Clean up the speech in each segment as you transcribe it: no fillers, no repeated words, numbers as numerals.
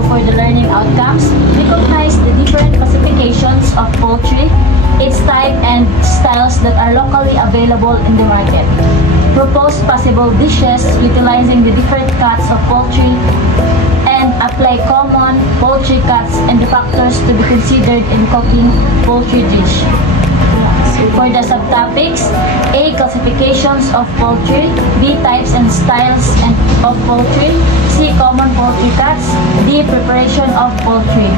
So for the learning outcomes, recognize the different classifications of poultry, its type and styles that are locally available in the market. Propose possible dishes utilizing the different cuts of poultry and apply common poultry cuts and the factors to be considered in cooking poultry dish. For the subtopics, A. Classifications of poultry, B. Types and styles of poultry, C. Common poultry cuts, D. Preparation of poultry.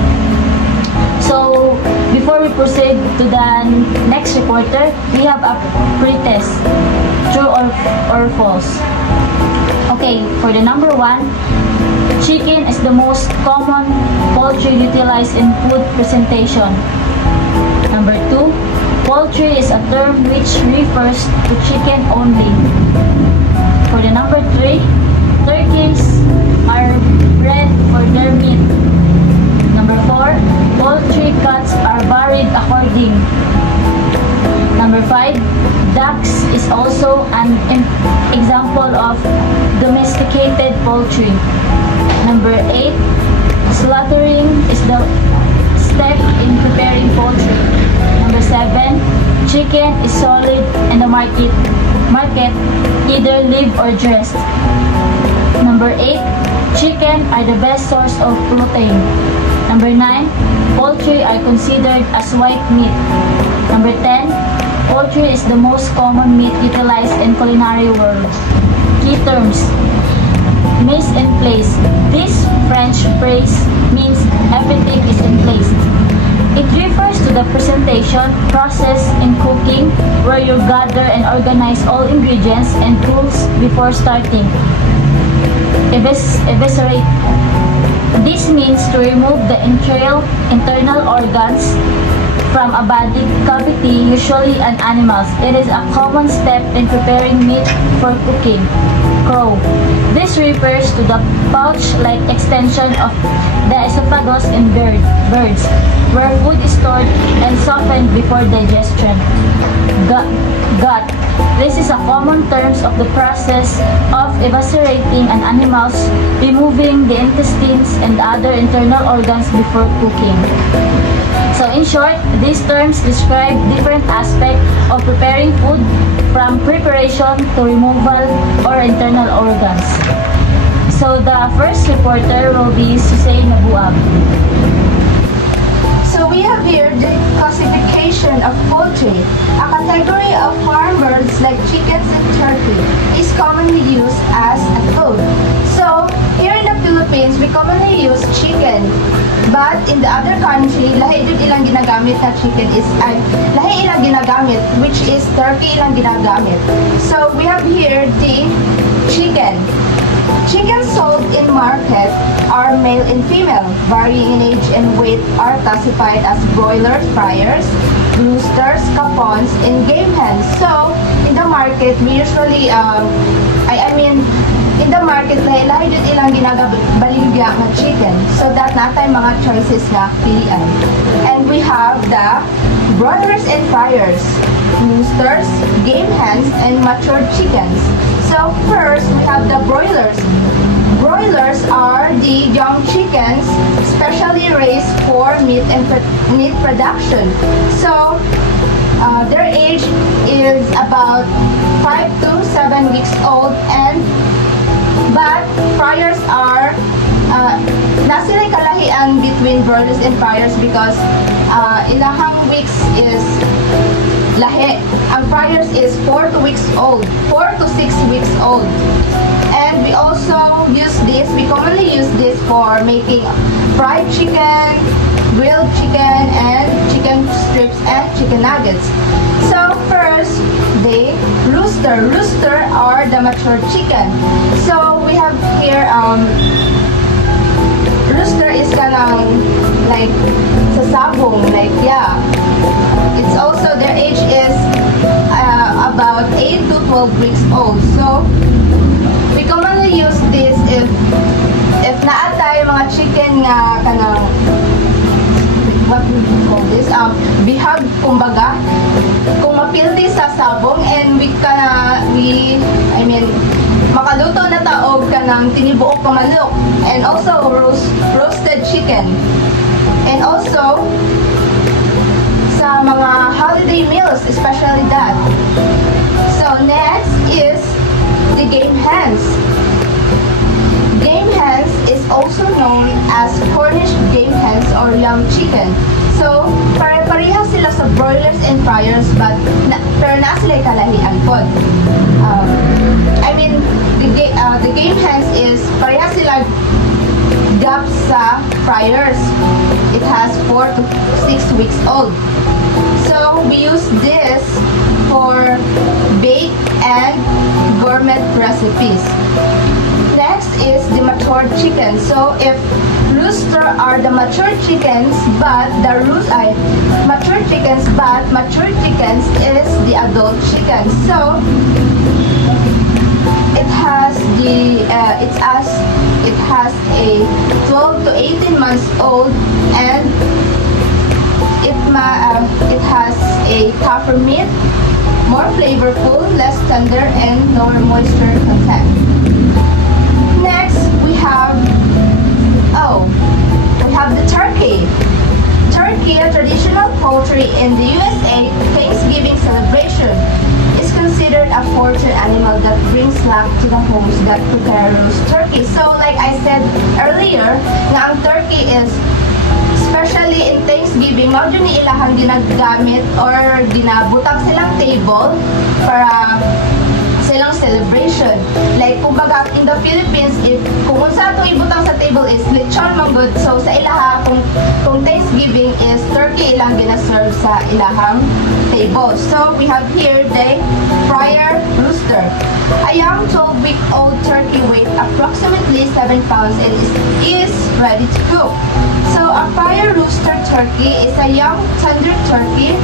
So, before we proceed to the next reporter, we have a pre-test, true or false. Okay, for the number 1, chicken is the most common poultry utilized in food presentation. Number 2, poultry is a term which refers to chicken only. For the number 3, turkeys are bred for their meat. Number 4, poultry cuts are varied according. Number 5, ducks is also an example of domesticated poultry. Number 8, slaughtering is the step in preparing poultry. Number 7, chicken is sold in the market either live or dressed. Number 8, chicken are the best source of protein. Number 9, poultry are considered as white meat. Number 10, poultry is the most common meat utilized in culinary world. Key terms: mise en place. This French phrase means everything is in place. It refers to the presentation process in cooking where you gather and organize all ingredients and tools before starting. Eviscerate. This means to remove the internal organs from a body cavity, usually an animal's. It is a common step in preparing meat for cooking. Crow. This refers to the pouch-like extension of the esophagus in birds, where food is stored and softened before digestion. Gut. This is a common term of the process of eviscerating an animal's, removing the intestines and other internal organs before cooking. So in short, these terms describe different aspects of preparing food, from preparation to removal or internal organs. So the first reporter will be Susay Nabuab. So we have here the classification of poultry. A category of farm birds like chickens and turkey is commonly used as a food. So here in the Philippines, we commonly use chicken. But in the other country, lahi din ilang ginagamit na chicken is, lahi ilang ginagamit, which is turkey ilang ginagamit. So we have here the chicken. Chickens sold in market are male and female, varying in age and weight, are classified as broilers, fryers, roosters, capons, and game hens. So in the market, we usually, in the market, lahi din ilang ginagabaligya ng chicken. So that natay mga choices na pilian. And we have the broilers and fryers, roosters, game hens, and matured chickens. So first, we have the broilers. Broilers are the young chickens specially raised for meat and meat production. So their age is about 5 to 7 weeks old, but fryers are nasa kalahian between broilers and fryers because ilahang weeks is lahi. Ang fryers is 4 to 6 weeks old. And we also use this, we commonly use this for making fried chicken, grilled chicken, and chicken strips and chicken nuggets. So first, the rooster. Rooster are the mature chicken. So we have here, rooster is kanang like sasabong, like yeah. It's also, their age is about 8 to 12 weeks old. So we commonly use this if naatay mga chicken nga kanang, what we call this, bihag kumbaga, kung mapildi sa sabong, and makaluto na taog kanang tinibuok pamalok, and also roasted chicken. And also, sa mga holiday meals, especially that. So next is the game hens. Game hens is also known as Cornish game hens or young chicken. So, pare-pareha sila sa broilers and fryers, pero na sila kalahian pod. The game hens is pareha sila gap sa fryers. It has 4 to 6 weeks old. So, we use this for bake and gourmet recipes. Next is the matured chicken. So, if rooster are the matured chickens, but matured chickens is the adult chicken. So, it has a 12 to 18 months old, and it has a tougher meat, more flavorful, less tender, and lower moisture content. Next, we have the turkey. Turkey, a traditional poultry in the USA Thanksgiving celebration, is considered a fortune animal that brings luck to the homes that prepare roast turkey. So, like I said earlier, na ang turkey is, especially in Thanksgiving, mao jud ni ilahang ginagamit or ginabutang silang table para silang celebration. Like, kumbaga, in the Philippines, kung unsa atong ibutang sa table is lechon manggod. So, sa ilaha, kung Thanksgiving is turkey ilang gina-serve sa ilahang table. So, we have here the fryer rooster. A young 12-week-old turkey weighs approximately 7 pounds and is ready to cook. So, a fryer rooster turkey is a young tender turkey.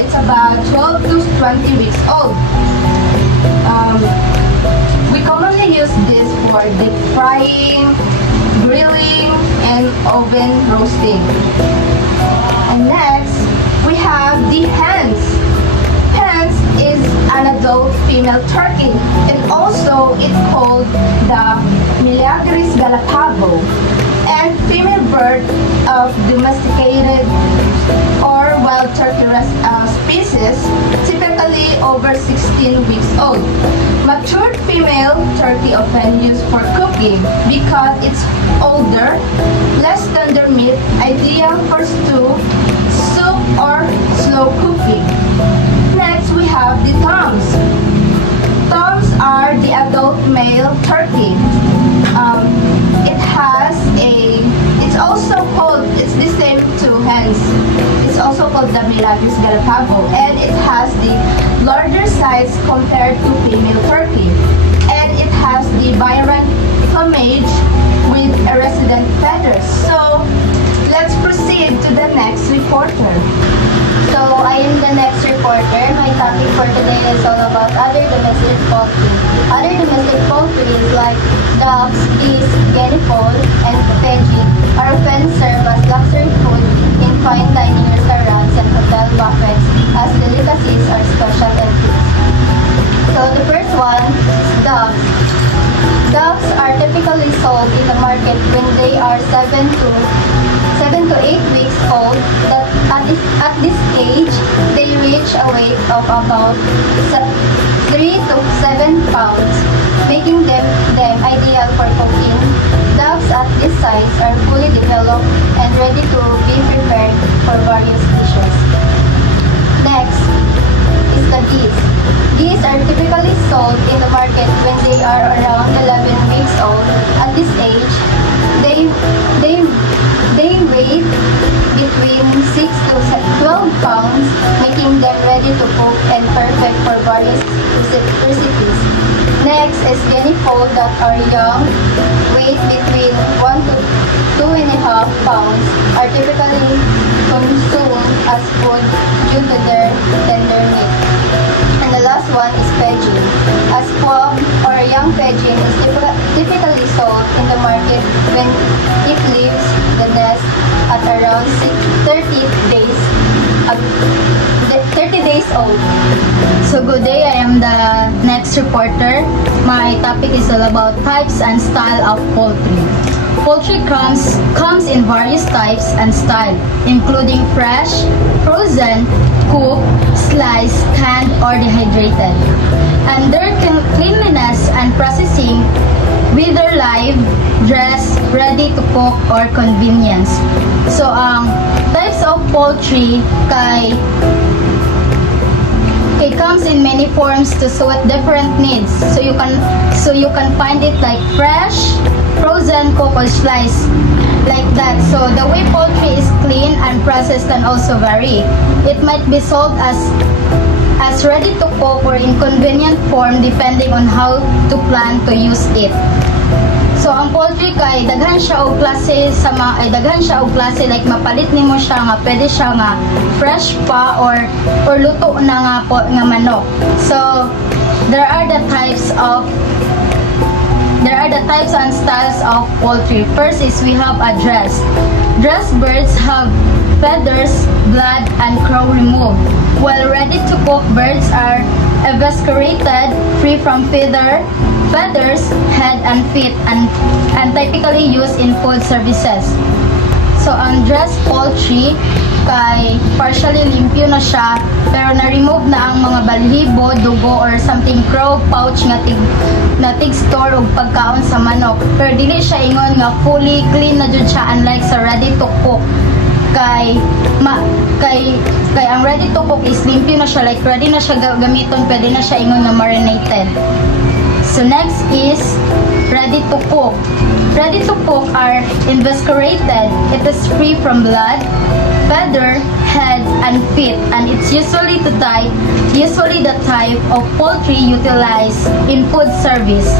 It's about 12 to 20 weeks old. We commonly use this for deep frying, grilling, and oven roasting. And next, we have the hens. Hens is an adult female turkey, and also it's called the Meleagris galapavo, and female bird of domesticated or wild turkey species, typically over 16 weeks old. Matured female turkey often used for cooking because it's older, less tender meat, ideal for stew, soup, or slow cooking. Next, we have the toms. Toms are the adult male turkey. It's the same to hens. It's also called the Meleagris galapavo, and it has the larger size compared to female turkey. And it has the vibrant plumage with resident feathers. So, let's proceed to the next reporter. So, I am the next reporter. My topic for today is all about other domestic poultry. Other domestic poultry like ducks, geese, guinea fowl, and veggie are often served as luxury food in fine dining restaurants and hotel buffets as delicacies or special entries. So, the first one is ducks. Ducks are typically sold in the market when they are 7 to 8 weeks old. That at this age, they reach a weight of about 3 to 7 pounds, making them ideal for cooking. Ducks at this size are fully developed and ready to be prepared for various dishes. Next is the geese. Geese are typically sold in the market when they are around 11 weeks old. At this age, they weigh between 6 to 12 pounds, making them ready to cook and perfect for various recipes. Next is guinea fowl that are young, weight between 1 to 2.5 pounds, are typically consumed as food due to their tender meat. And the last one is pigeon. A squab or a young pigeon is typically sold in the market when it leaves the nest at around 30 days old. So good day, I am the next reporter. My topic is all about types and style of poultry. Poultry comes in various types and style, including fresh, frozen, cooked, sliced, canned, or dehydrated. And their cleanliness and processing, whether live, dressed, ready to cook, or convenience. So, ang types of poultry comes in many forms to suit different needs. So you can find it like fresh, frozen, cooked, or sliced, like that. So the way poultry is cleaned and processed can also vary. It might be sold as ready to cook or in convenient form depending on how to plan to use it. So ang poultry kay daghan siya og klase like mapalit nimo siya nga pwede siya nga fresh pa or luto na nga manok. So there are the types and styles of poultry. First is we have a dressed. Dressed birds have feathers, blood, and crow removed, while ready-to-cook birds are eviscerated, free from feathers, head, and feet, and typically used in food services. So, ang dressed poultry, kay partially limpyo na siya, pero na-remove na ang mga balhibo, dugo, or something crow pouch nga tig-store og pagkaon sa manok. Pero dili siya ingon nga fully clean na jud siya, unlike sa ready-to-cook. Kay ang ready to cook is limpyo na siya, like ready na siya gamiton, pwede na siya ingon na marinated. So next is ready to cook. Ready to cook are eviscerated. It is free from blood, feather, head, and feet, and it's usually the type of poultry utilized in food service.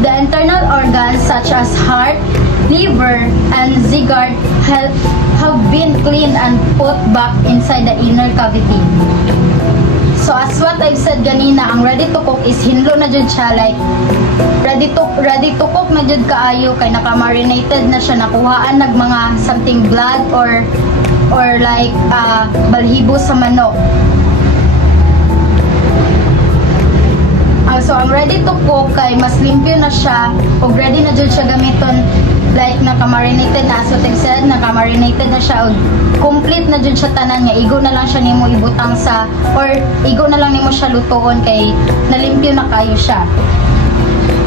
The internal organs such as heart, liver, and gizzard have been cleaned and put back inside the inner cavity. So as what I've said ganina, ang ready to cook is hinlo na jud siya, like ready to cook na jud kaayo kay naka-marinated na siya, nakuhaan nag mga something blood or like balhibo sa manok. So ang ready to cook kay mas limpyo na siya ug ready na jud siya gamiton, like naka-marinated na, as what I've said, naka-marinated na siya ug complete na jud siya tanan nga igo na lang siya nimo ibutang sa or igo na lang nimo siya lutoon kay nalimpyo na kayo siya.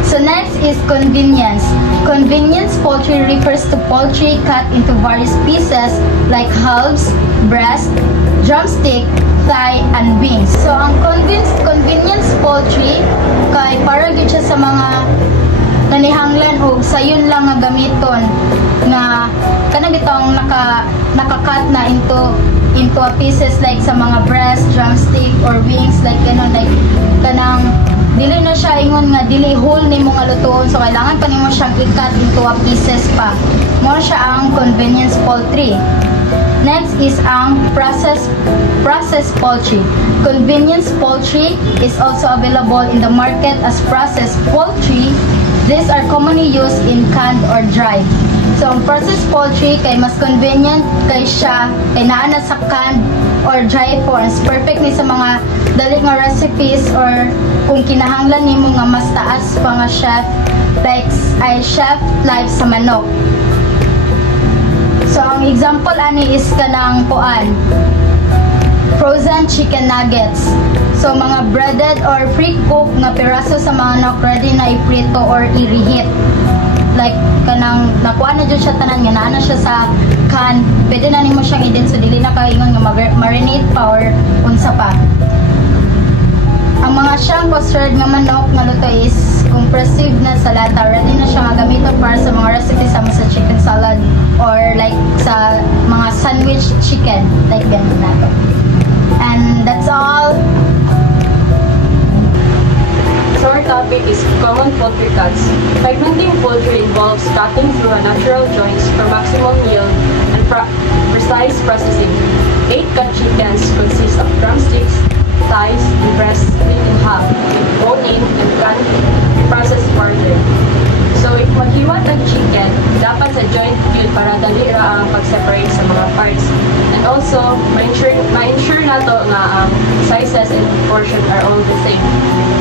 So next is convenience. Convenience poultry refers to poultry cut into various pieces like halves, breast, drumstick, thigh, and wings. So ang convenience poultry kay para gyud siya sa mga nanihanglan o sayon lang nga gamiton nga kanang bitong naka-cut na into a pieces like sa mga breast, drumstick, or wings, like ganon, like kanang dili na siya ingon nga dili whole nimo nga lutoon, so kailangan pa nimo siyang i-cut into a pieces pa. Mo siya ang convenience poultry. Next is ang processed poultry. Convenience poultry is also available in the market as processed poultry. These are commonly used in canned or dried. So ang processed poultry kay mas convenient kay siya kay naa na sa canned or dry forms. Perfect ni sa mga dali nga recipes or kung kinahanglan nimo nga mas taas pa nga chef life sa manok. So ang example ani is kanang frozen chicken nuggets. So mga breaded or pre-cook nga piraso sa manok ready na iprito or i-reheat. Like kanang nakuha na dyan siya tanan nga naa na siya sa can, pwede na nimo siyang i-edit, so dili na kaingon nga marinate pa or unsa pa. Ang mga siyang post-reared nga manok nga luto is compressive na sa lata, ready na siya nga gamiton para sa mga recipe sama sa chicken salad or like sa mga sandwich chicken, like ganun nato. And that's all. So our topic is common poultry cuts. Segmenting poultry involves cutting through a natural joints for maximum yield and precise processing. 8 cut chickens consist of drumsticks, thighs, and breasts split in half, bone in and canned processed further. So if maghiwat ang chicken, dapat sa joint yun para dali ra ang pag-separate sa mga parts. And also, ma-ensure na to nga ang sizes and portion are all the same.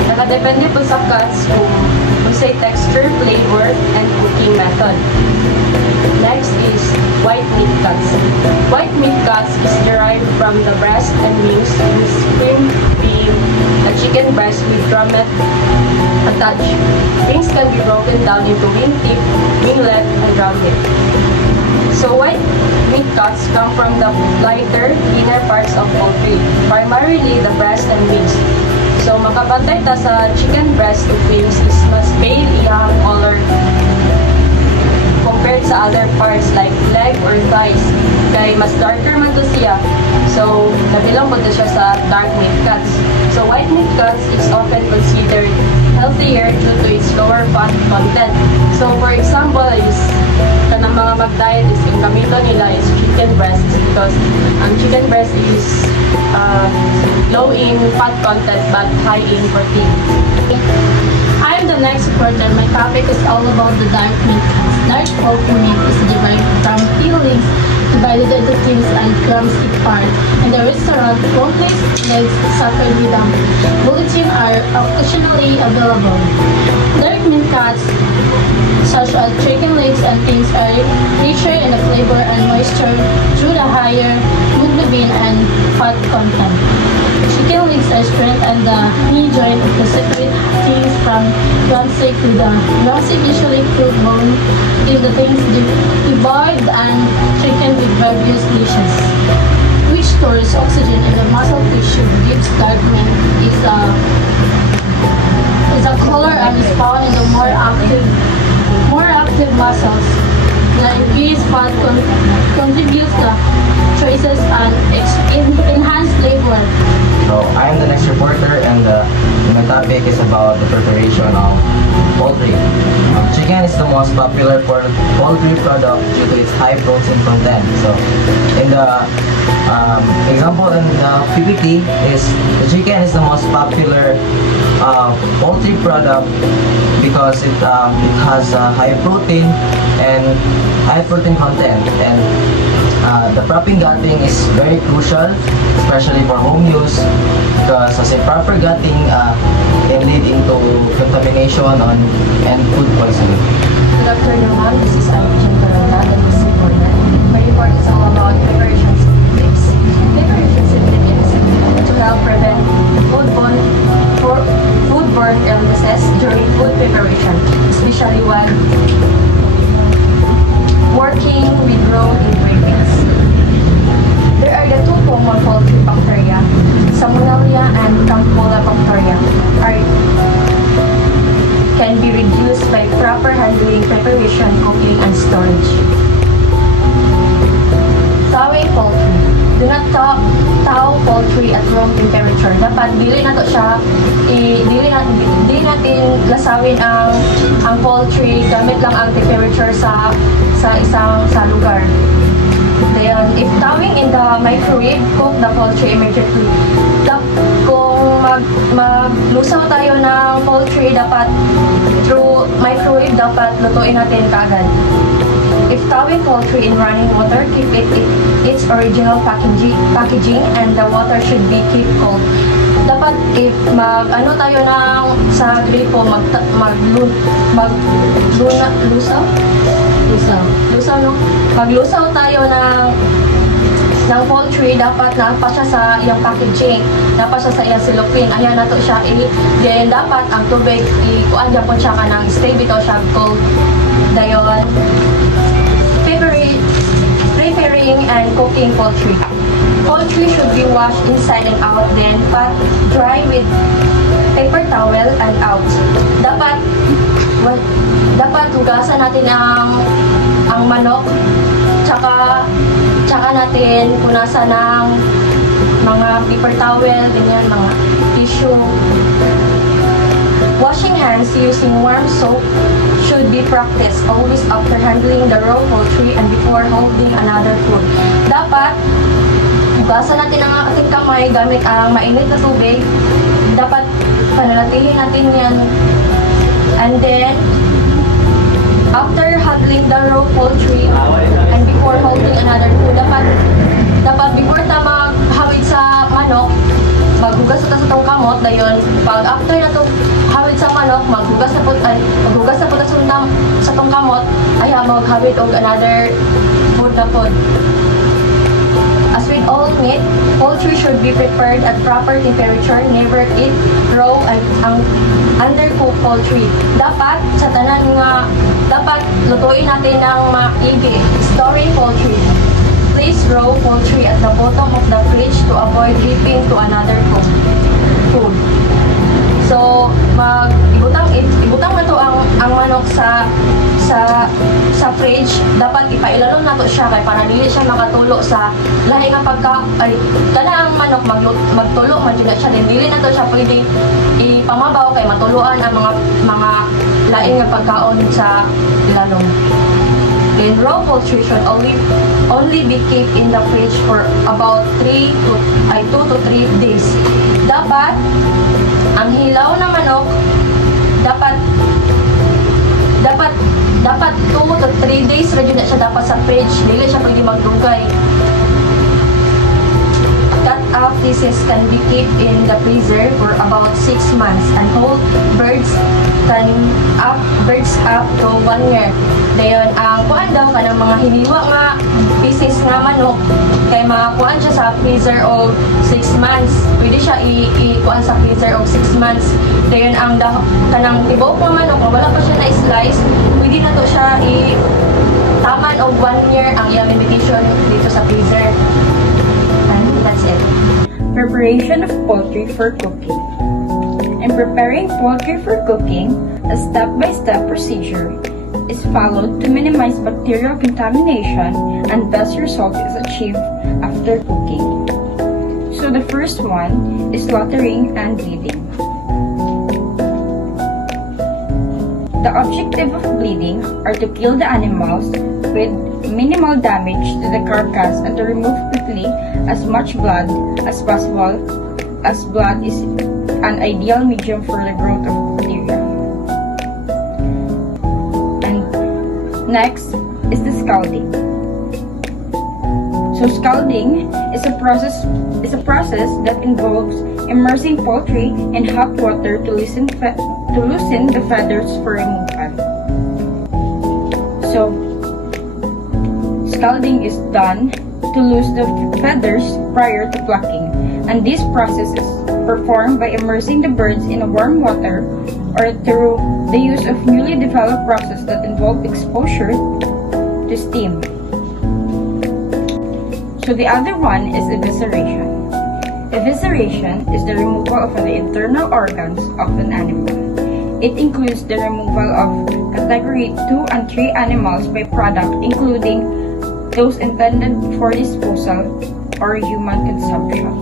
Nakadepende po sa cuts kung say texture, flavor, and cooking method. with drummet attached. Wings can be broken down into wingtip, winglet, and drumhead. So white meat cuts come from the lighter, inner parts of poultry, primarily the breast and wings. So makabantay ta sa chicken breast ug wings is mas pale iyang color compared sa other parts like leg or thighs. Kay mas darker man to siya. So nabilang po siya sa dark meat cuts. So white meat cuts is often considered healthier due to its lower fat content. So for example is kanang mga mag-diet is yung gamito nila is chicken breast because ang chicken breast is low in fat content but high in protein. I am the next reporter. My topic is all about the dark meat. Dark poultry meat is derived from peelings divided into tins and drumstick part. In the restaurant, boneless legs suffered with them. Bulletin are occasionally available. Dark meat cuts such as chicken legs and tins are richer in the flavor and moisture through the higher hemoglobin and fat content. Chicken legs are strengthened and the knee joint is the separate things from drumstick with the drumstick usually fruit bone is the things devoid and chicken with various dishes, which stores oxygen in the muscle tissue, gives dark meat is a color and is found in the more active muscles. The increased fat contributes to traces and enhanced flavor. So I am the next reporter and my topic is about the preparation of poultry. Chicken is the most popular poultry product due to its high protein content. So in the example in the PPT is the chicken is the most popular poultry product because it has high protein content and the propping gutting is very crucial, especially for home use, because as a proper gutting can lead into contamination and food poisoning. Good afternoon, ma'am. This is Jen Corona, the news reporter. My report is all about preparation tips. Preparation tips to help prevent foodborne illnesses during food preparation, especially when working with raw ingredients. There are the two common poultry bacteria, Salmonella and Campylobacteria, can be reduced by proper handling, preparation, cooking, and storage. Thawing poultry. Do not thaw poultry at room temperature. Dapat dili natin lasawin ang poultry gamit lang ang temperature sa lugar. Then, if thawing in the microwave, cook the poultry immediately. Kung maglusaw tayo ng poultry, dapat through microwave, dapat lutuin natin kaagad. If thawing poultry in running water, keep it its original packaging and the water should be kept cold. Dapat if tayo ng sa gripo maglusaw tayo ng poultry, dapat napa siya sa iyang packaging, napa siya sa iyang cellophane, ayan nato siya then dapat ang tubig ikuan dyan po siya ka ng stay bitaw siya cold dayon. Preparing and cooking poultry. Poultry should be washed inside and out, then pat dry with paper towel and out. Dapat hugasan natin ang manok, tsaka natin punasan ng mga paper towel, ganyan, mga tissue. Washing hands using warm soap should be practiced always after handling the raw poultry and before holding another food. Dapat hugasan natin ang ating kamay gamit ang mainit na tubig. Dapat panalatihin natin yan. And then, after handling the raw poultry and before holding another food, dapat before ta maghawid sa manok, maghugas na sa itong kamot, dayon pag after na ito hawid sa manok, maghugas na po sa itong kamot, ay maghawid og another food na po. As with all meat, poultry should be prepared at proper temperature. Never eat raw ang undercooked poultry. Dapat sa tanan nga dapat lutuin natin ng maigi. Storing poultry. Place raw poultry at the bottom of the fridge to avoid dripping to another food. So, ibutang na to ang manok sa fridge. Dapat ipailalo na to siya kay para dili siya makatulo sa lahi nga kana ang manok magtulo man jud siya, dili na to siya pwede ipamabaw kay matuluan ang mga laing nga pagkaon sa ilalong. Then raw poultry should only be kept in the fridge for about 2 to 3 days. Dapat ang hilaw na manok dapat 2 to 3 days ra jud siya dapat sa fridge, dili siya pwede magdugay. Cut up pieces can be kept in the freezer for about 6 months and whole birds up to 1 year. Dayon ang kuan daw kanang mga hiniwa nga pieces nga manok kay makakuan siya sa freezer og 6 months. Pwede siya i-kuan sa freezer og 6 months. Dayon ang kanang tibuok nga manok wala pa siya na slice, pwede na to siya taman og 1 year ang iyang limitation dito sa freezer. And that's it. Preparation of poultry for cooking. In preparing poultry for cooking, a step-by-step procedure is followed to minimize bacterial contamination and best result is achieved after cooking. So the first one is slaughtering and bleeding. The objective of bleeding are to kill the animals with minimal damage to the carcass and to remove quickly as much blood as possible, as blood is an ideal medium for the growth of bacteria. And next is the scalding. So scalding is a process that involves immersing poultry in hot water to loosen the feathers for removal. So scalding is done to lose the feathers prior to plucking, and this process is performed by immersing the birds in warm water or through the use of newly developed process that involve exposure to steam. So the other one is evisceration. Evisceration is the removal of the internal organs of an animal. It includes the removal of category 2 and 3 animals by product, including those intended for disposal or human consumption.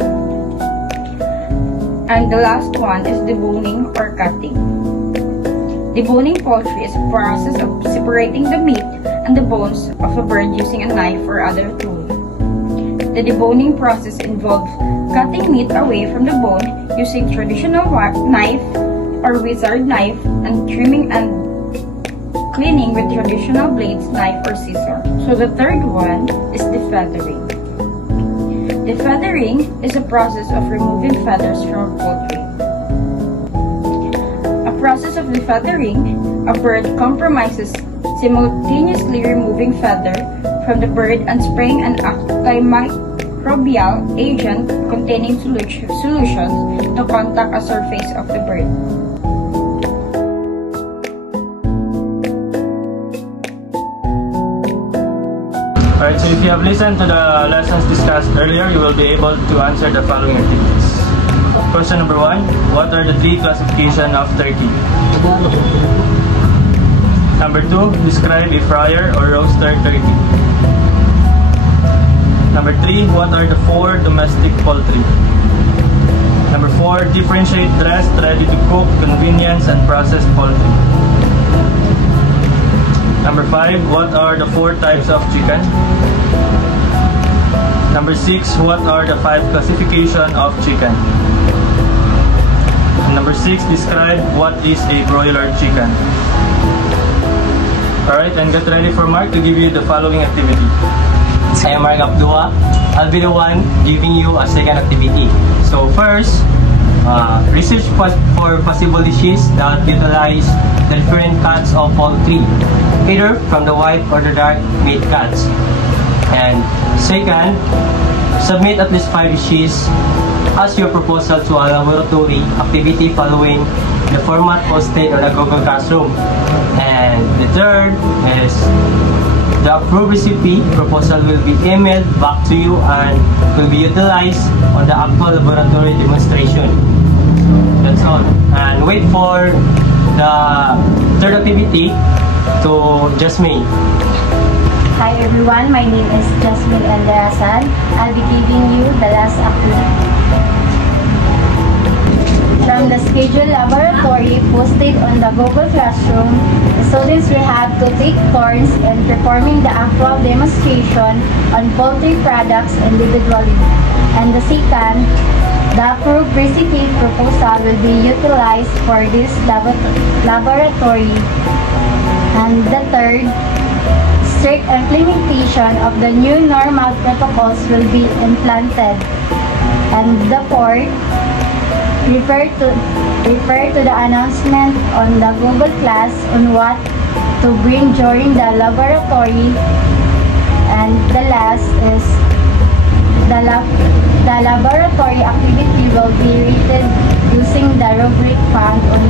And the last one is deboning or cutting. Deboning poultry is a process of separating the meat and the bones of a bird using a knife or other tool. The deboning process involves cutting meat away from the bone using traditional knife or wizard knife and trimming and cleaning with traditional blades, knife or scissor. So the third one is defeathering. Defeathering is a process of removing feathers from a poultry. A process of defeathering, a bird compromises simultaneously removing feather from the bird and spraying an antimicrobial agent containing solutions to contact a surface of the bird. Alright, so if you have listened to the lessons discussed earlier, you will be able to answer the following activities. Question number 1, what are the 3 classifications of turkey? Number 2, describe a fryer or roaster turkey. Number 3, what are the 4 domestic poultry? Number 4, differentiate dressed, ready to cook, convenience, and processed poultry. Number 5, what are the 4 types of chicken? Number 6, what are the 5 classifications of chicken? And number 6, describe what is a broiler chicken. Alright, and get ready for Mark to give you the following activity. I am Mark Abdua. I'll be the one giving you a second activity. So first, research for possible dishes that utilize the different cuts of poultry, either from the white or the dark meat cuts. And second, submit at least 5 dishes as your proposal to a laboratory activity following the format posted on a Google Classroom. And the third is the approved recipe proposal will be emailed back to you and will be utilized on the actual laboratory demonstration. That's all. And wait for the third activity to Jasmine. Hi everyone, my name is Jasmine Anderasan. I'll be giving you the last activity. From the scheduled laboratory posted on the Google Classroom, the students will have to take turns in performing the actual demonstration on poultry products individually. And the second, the approved recipe proposal will be utilized for this laboratory. And the third, strict implementation of the new normal protocols will be implanted. And the fourth, refer to the announcement on the Google Class on what to bring during the laboratory. And the last is the laboratory activity will be rated using the rubric found on